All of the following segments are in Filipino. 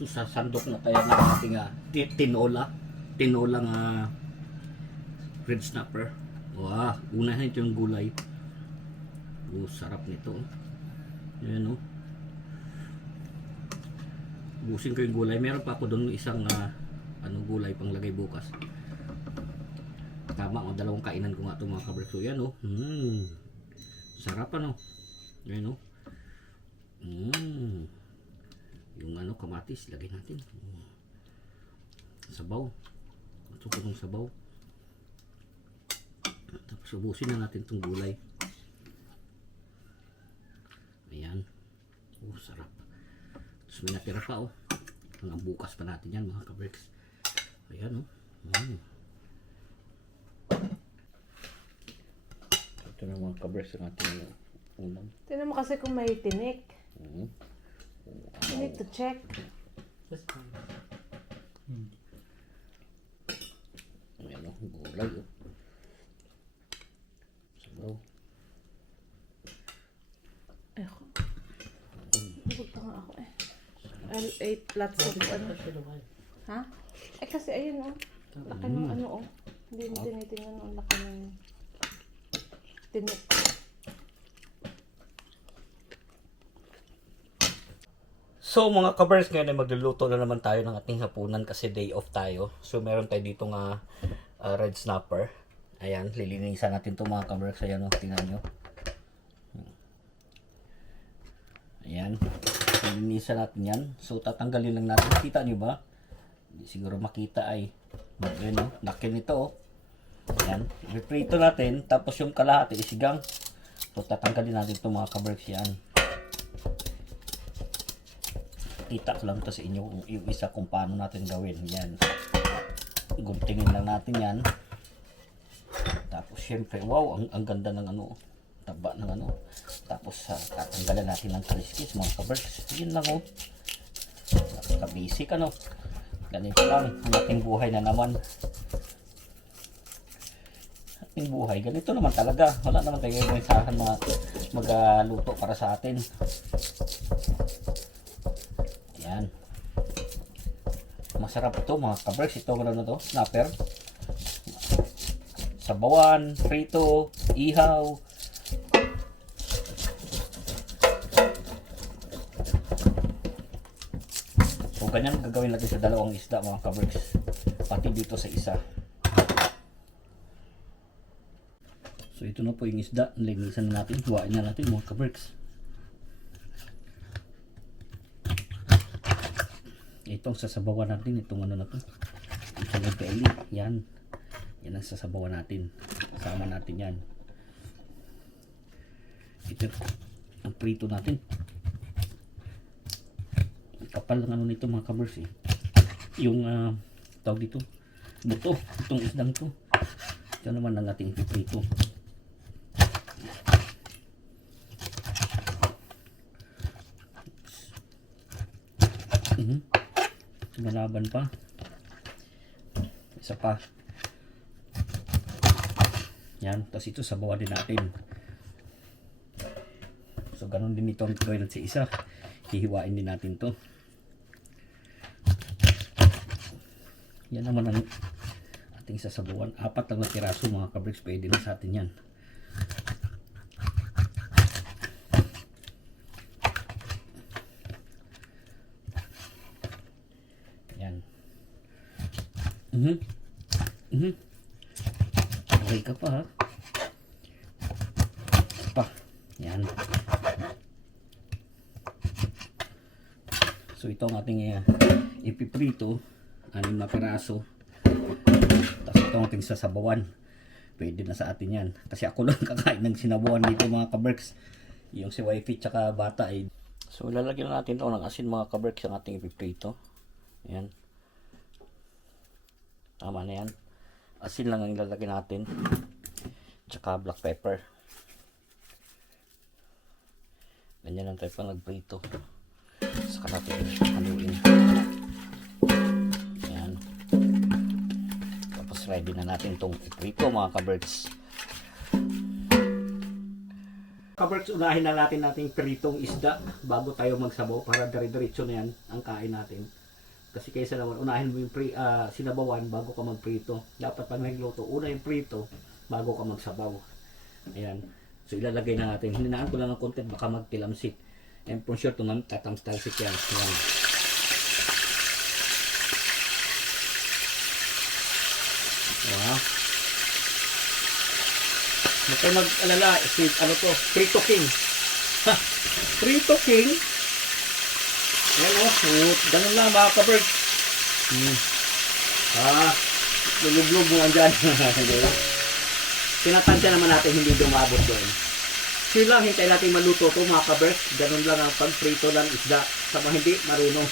So sasandok na tayo ng ating tinolang red snapper. Wow, unahin ito yung gulay. Sarap nito. Ayan, busin ko yung gulay. Meron pa ako doon isang gulay pang lagay bukas. Tama, dalawang kainan ko nga ito mga kabrek. So yan, sarap Ayan, yung kamatis, lagay natin. Sabaw. Ito ko ng sabaw. Tapos ubusin na natin itong gulay. Ayan. Sarap. Tapos may natira pa hanggang bukas pa natin yan mga kabreks. Ayan Ito na mga kabreks ang ating ulam. Tignan mo kasi kung may tinik. You need to check. Ayan gulay sabaw. Ako. Busog pa nga ako I'll eat lots of Ha? Kasi ayun laki ng Hindi mo tinitingnan ang laki ng tinik. So mga kabers, ngayon ay magluluto na naman tayo ng ating hapunan kasi day off tayo. So meron tayo dito red snapper. Ayan, lilinisan natin ito mga kabers. Ayan tingnan nyo. Ayan, lilinisan natin yan. So tatanggalin lang natin. Kita nyo ba? Hindi siguro makita ay laki nito Ayan, reprito natin. Tapos yung kalahati isigang. So tatanggalin natin ito mga kabers yan. Kita ko lang ito sa inyo yung isa kung paano natin gawin. Yan. Guntingin lang natin yan. Tapos syempre, wow, ang ganda ng taba ng Tapos tatanggalan natin ng kaliskis mga kaberks. Yun lang Napaka-basic Ganito lang ang ating buhay na naman. Ating buhay, ganito naman talaga. Wala naman tayo isahan magluto para sa atin. Yan. Masarap ito mga kabreks. Ito snapper. Sabawan, prito, ihaw. So ganyan gagawin natin sa dalawang isda mga kabreks. Pati dito sa isa. So ito na po yung isda. Linisan na natin. Huwain na natin mga kabreks. Itong sasabawan natin, itong na to. Itong belly, yan. Yan ang sasabawan natin. Sama natin yan. Ito, ang prito natin. Kapal ng nito mga kabers Yung, tawag dito, buto, itong isdang to. Ito naman ang ating prito. Malaban pa. Isa pa. Yan. Tapos ito sabawan din natin. So ganun din ito ang gawin natin sa isa. Hihiwain din natin to. Yan naman ang ating sasabawan. 4 lang na piraso mga kabreks. Pwede na sa atin yan. Okay ka pa yan. So ito ang ating ipiprito, 6 na piraso. Tapos ito ang ating sasabawan. Pwede na sa atin yan kasi ako lang kakain ng sinabawan dito mga kaberks. Yung si wifey tsaka bata So lalagyan natin ito ng asin mga kaberks ang ating ipiprito. Yan. Tama na yan. Asin lang ang ilalagay natin. Tsaka black pepper. Ganyan lang tayo pang nagprito. Saka natin haluin. Ayan. Tapos ready na natin itong iprito mga kaberks. Kaberks, unahin na natin pritong isda bago tayo magsabaw para dire-diretso na yan ang kain natin. Kasi kaysa naman, unahin mo yung sinabawan bago ka magprito. Dapat pag nagluto, una yung prito bago ka magsabaw. Ayan. So ilalagay na natin. Hinanaan ko lang ng konti, baka magtilamsik. And for sure, tatamstalsik yan. Ayan. Wow. Huwag kayo mag-alala, ano to, Prito King. Ha, Prito King. Ayan o, ganun lang mga kabird. Lulublob mo andyan. Tinatansya naman natin hindi dumabot doon. Sure lang, hintay natin maluto to mga kabird. Ganun lang ang pagprito ng isda. Sa mga hindi, marunong.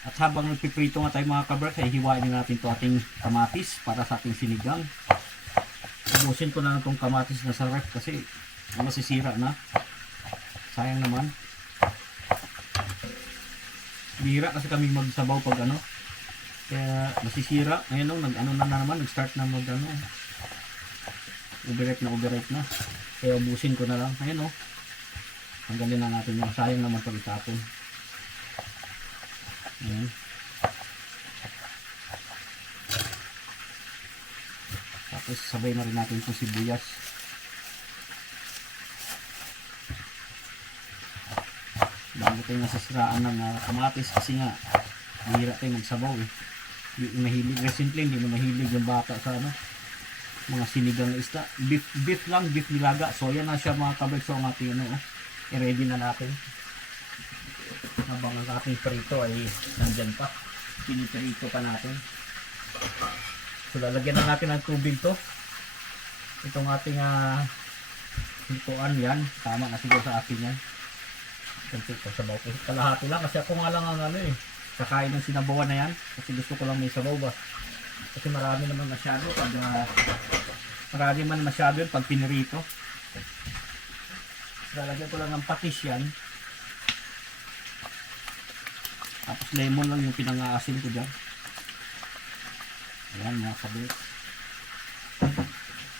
At habang nagpiprito nga tayo mga kabird, ay hiwain natin to ating kamatis para sa ating sinigang. Ubusin ko na itong kamatis na sa ref kasi masisira na. Sayang naman. Bihira kasi kami magsabaw pag ano. Kaya nasisira. Ngayon o, nag-ano na naman. Nag-start na mag-ano. Overripe na. Kaya ubusin ko na lang. Ayan o. Tanggalin na natin yung sayang naman pag itapon. Ayan. Tapos sabay na rin natin itong sibuyas. Bago tayo nasasiraan ng kamatis kasi nga mahirap tayo magsabaw eh. Mahilig, recently hindi na mahilig yung bata sa ano, mga sinigang na isda. Beef lang, beef nilaga. So yan na siya mga kabag. So ang ating ano, i-ready na natin. Habang ang ating prito ay nandyan pa. Piniprito pa natin. So lalagyan na natin ng tubig to. Itong ating hituan yan. Tama na siguro sa atin yan. Kunti ko sabaw ko. Kalahati lang kasi ako nga lang ang ano eh. Kakain ng sinabawan na yan. Kasi gusto ko lang may sabaw ba. Kasi marami naman masyado pag marami man masyado yun pag pinirito. Lalagyan ko lang ng patis yan. Tapos lemon lang yung pinang-aasin ko dyan. Ayan mga kabit.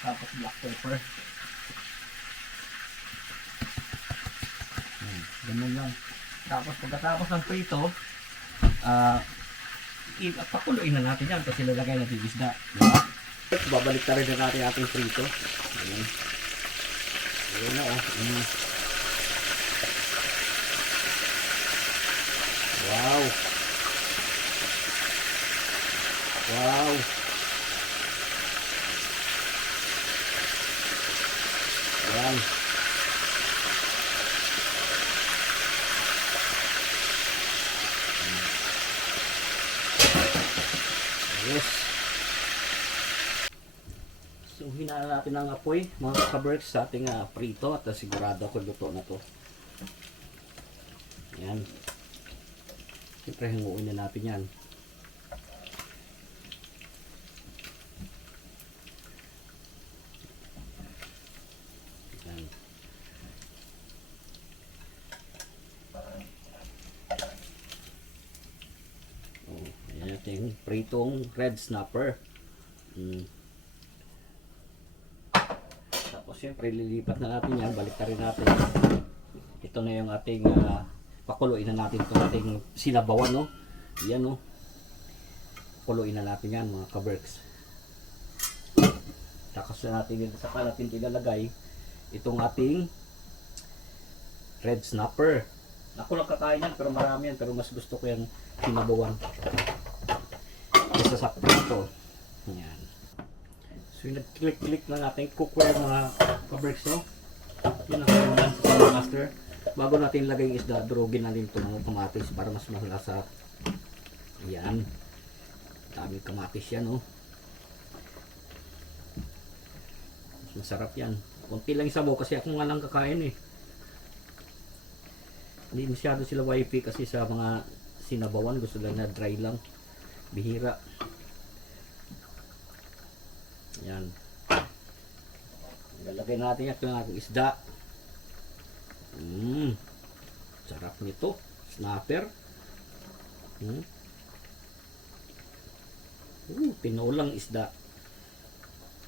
Tapos black pepper. Ganun lang. Tapos pagkatapos ng prito, pakuloyin na natin yan kasi lalagay natin yung isda. Diba? Babalik na rin na natin ating prito. Ayan. Ayan na oh. Wow. Wow. Ayan. Yes. So hinaan natin ang apoy mga kaberks sa ating prito at sigurado ako luto na to. Ayan. Siyempre hanguin na natin yan. Ayan. Oh, ayan ating pritong red snapper. Tapos siyempre lilipat na natin yan. Balik na rin natin. Ito na yung ating pakuluin na natin itong ating sinabawan, no? Yan, no? Pakuluin na natin yan, mga kaberks. Tapos na natin dito sa natin ilalagay itong ating red snapper. Ako lang kakain yan, pero marami yan. Pero mas gusto ko yung sinabawan. Isa sa prito. Yan. So yung nag-click na natin cookware, mga kaberks, no? Yun ang kailangan sa master. Bago natin ilagay yung isda, durugin natin itong kamatis para mas malasa. Ayan. Daming kamatis yan, oh. Mas masarap yan. Kunti lang yung sabaw kasi ako nga lang kakain eh. Hindi masyado sila wifi kasi sa mga sinabawan. Gusto lang na dry lang. Bihira. Ayan. Lalagay natin yung ating isda. Sarap nito. Snapper. Tinolang isda.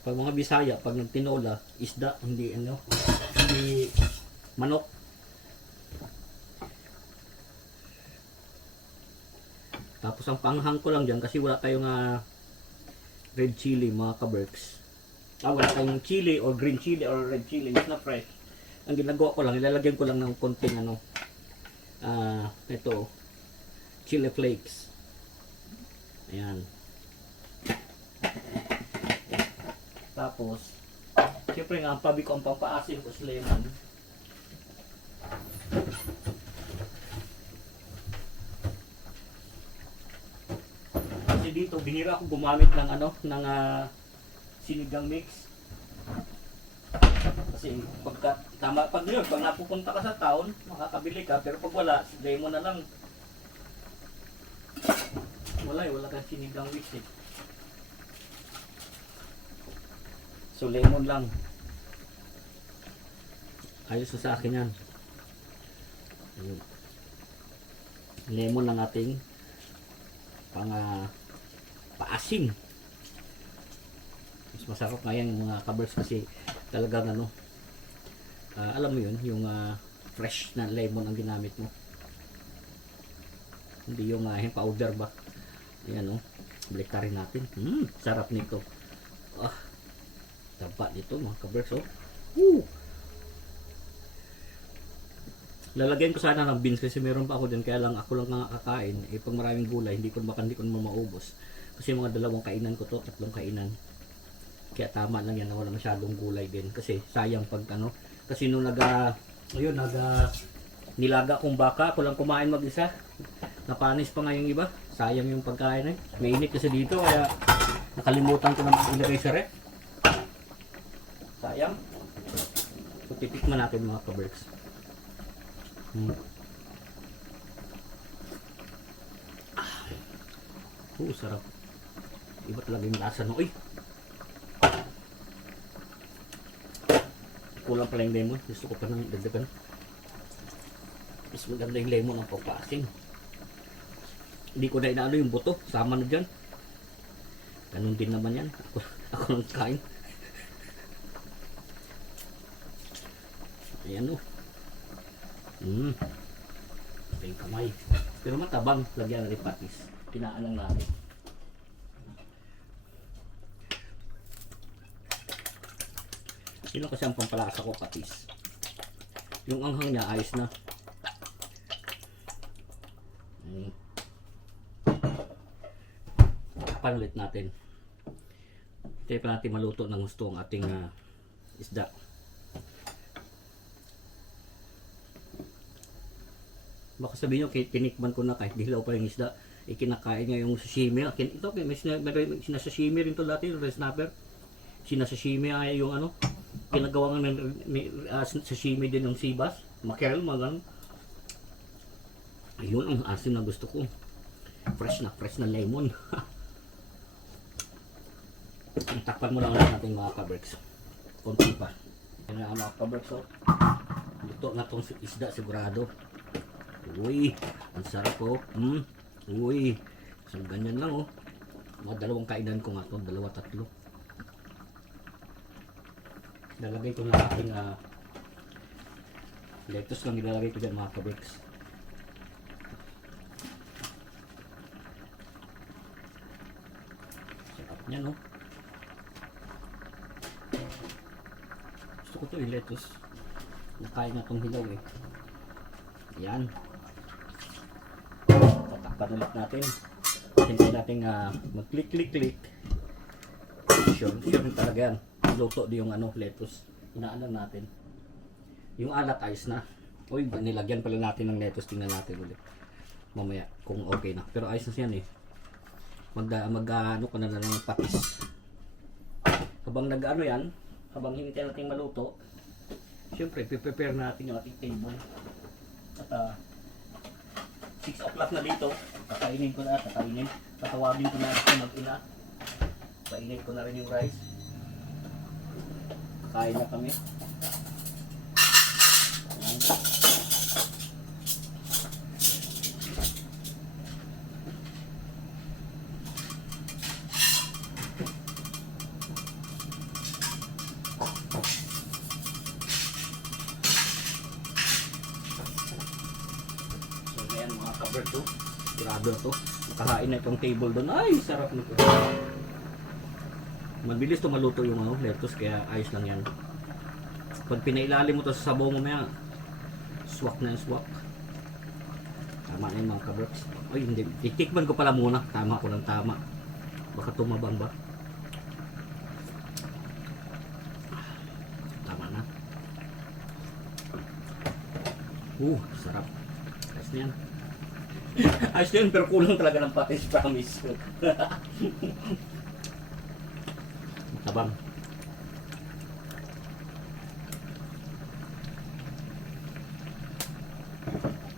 Pag mga Bisaya, pag nagtinola, isda, hindi ano, hindi manok. Tapos ang panghang ko lang dyan kasi wala tayong red chili mga kaberks. Wala tayong chili or green chili or red chili. It's not fresh. Ang ginagawa ko lang, ilalagyan ko lang ng konting ito, chili flakes. Ayan. Tapos, siyempre nga, ang pabi ko, ang pampaasim ko sa lemon. Kasi dito, binira ako gumamit ng sinigang mix. Kasi pag yun, pag napupunta ka sa town, makakabili ka, pero pag wala, lemon na lang. Wala kang sinigang mix eh. So lemon lang. Ayos na sa akin yan. Ayun. Lemon ng ating paasim. Mas masarap nga yan mga kabers kasi talagang alam mo yun, yung fresh na lemon ang ginamit mo. Hindi yung powder ba. Ayan baliktarin natin. Sarap nito. Taba dito mga kabers Lalagyan ko sana ng beans kasi meron pa ako din, kaya lang ako lang kakain. Pag maraming gulay, hindi ko naman maubos. Kasi mga 2 kainan ko to, 3 kainan. Kaya tama lang yan na wala masyadong gulay din. Kasi sayang pag kasi nung nilaga kong baka, ako lang kumain mag-isa. Napanis pa nga yung iba. Sayang yung pagkain eh. Mainit kasi dito, kaya nakalimutan ko na ilagay sa ref. Sayang. So titikman natin mga kaberks. Sarap. Iba talaga yung lasa no. Kulang pala yung lemon. Gusto ko pa nang dagdagan. Mas maganda yung lemon ang pagpasing. Hindi ko na inaano yung buto. Sama na dyan. Ganun din naman yan. Ako nang kain. Ayan Ito yung kamay. Pero matabang. Lagyan na rin patis. Kinaan lang natin. Yun kasi ang pampalasa ko, patis. Yung anghang niya, ayos na. Panulit natin. Tayo pa natin maluto ng gusto ang ating isda. Baka sabihin nyo, tinikman ko na kahit dilaw pa yung isda. Kinakain niya yung sashimi. Ito, may sinasashimi rin to dati, yung red snapper. Sinasashimi ay yung ginagawa ng sashimi din ng sibas. Mackerel, mga ganun. Ayun ang asim na gusto ko. Fresh na lemon. Takpan mo lang natin mga kaberks. Konti pa. Yan na mga kaberks. Luto na itong isda sigurado. Uy, ang sarap Uy, so ganyan lang Mga 2 kainan ko nga ito, 2-3. Lalagay ko na ating lettuce lang ilalagay ko dyan mga kaberks. Sarap niya Gusto ko ito lettuce. Nakain na itong hilaw Yan. Tatakpan ulit natin. Hintay natin mag-click. Sure talaga yan. Luto di yung lettuce. Inaanan natin. Yung alat ayos na. Uy, nilagyan pala natin ng lettuce. Tingnan natin ulit. Mamaya kung okay na. Pero ayos na siyan Mag-ano ko na lang ng patis. Habang yan, habang hinintay natin maluto, syempre, prepare natin yung ating table. At 6 o'clock na dito, kakainin. Tatawagin ko na ito mag-ina. Kainin ko na rin yung rice. Kain na kami. Sigurado to. Kakain na itong table doon. Ay, sarap nito. Mabilis to maluto yung lettuce, kaya ayos lang yan. Pag pinailalim mo to sa sabaw mo maya, swak na yung swak. Tama na yung mga kabraks. Ay, hindi. Titikman ko pala muna. Tama ko ng tama. Baka tumabang ba? Tama na. Sarap. Ayos na yan. Ayos na yan, pero kulang talaga ng patis, promise. Tabang.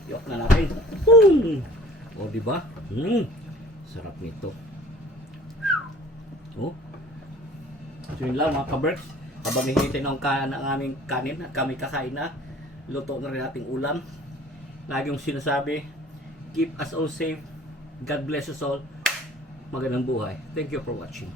Yok na natin. Boom! O, diba? Sarap nito. Oh. So yun lang mga kaberks. Habang hihintay ng aming kanin at kami kakain na, luto na rin ating ulam. Lagi yung sinasabi, keep us all safe. God bless us all. Magandang buhay. Thank you for watching.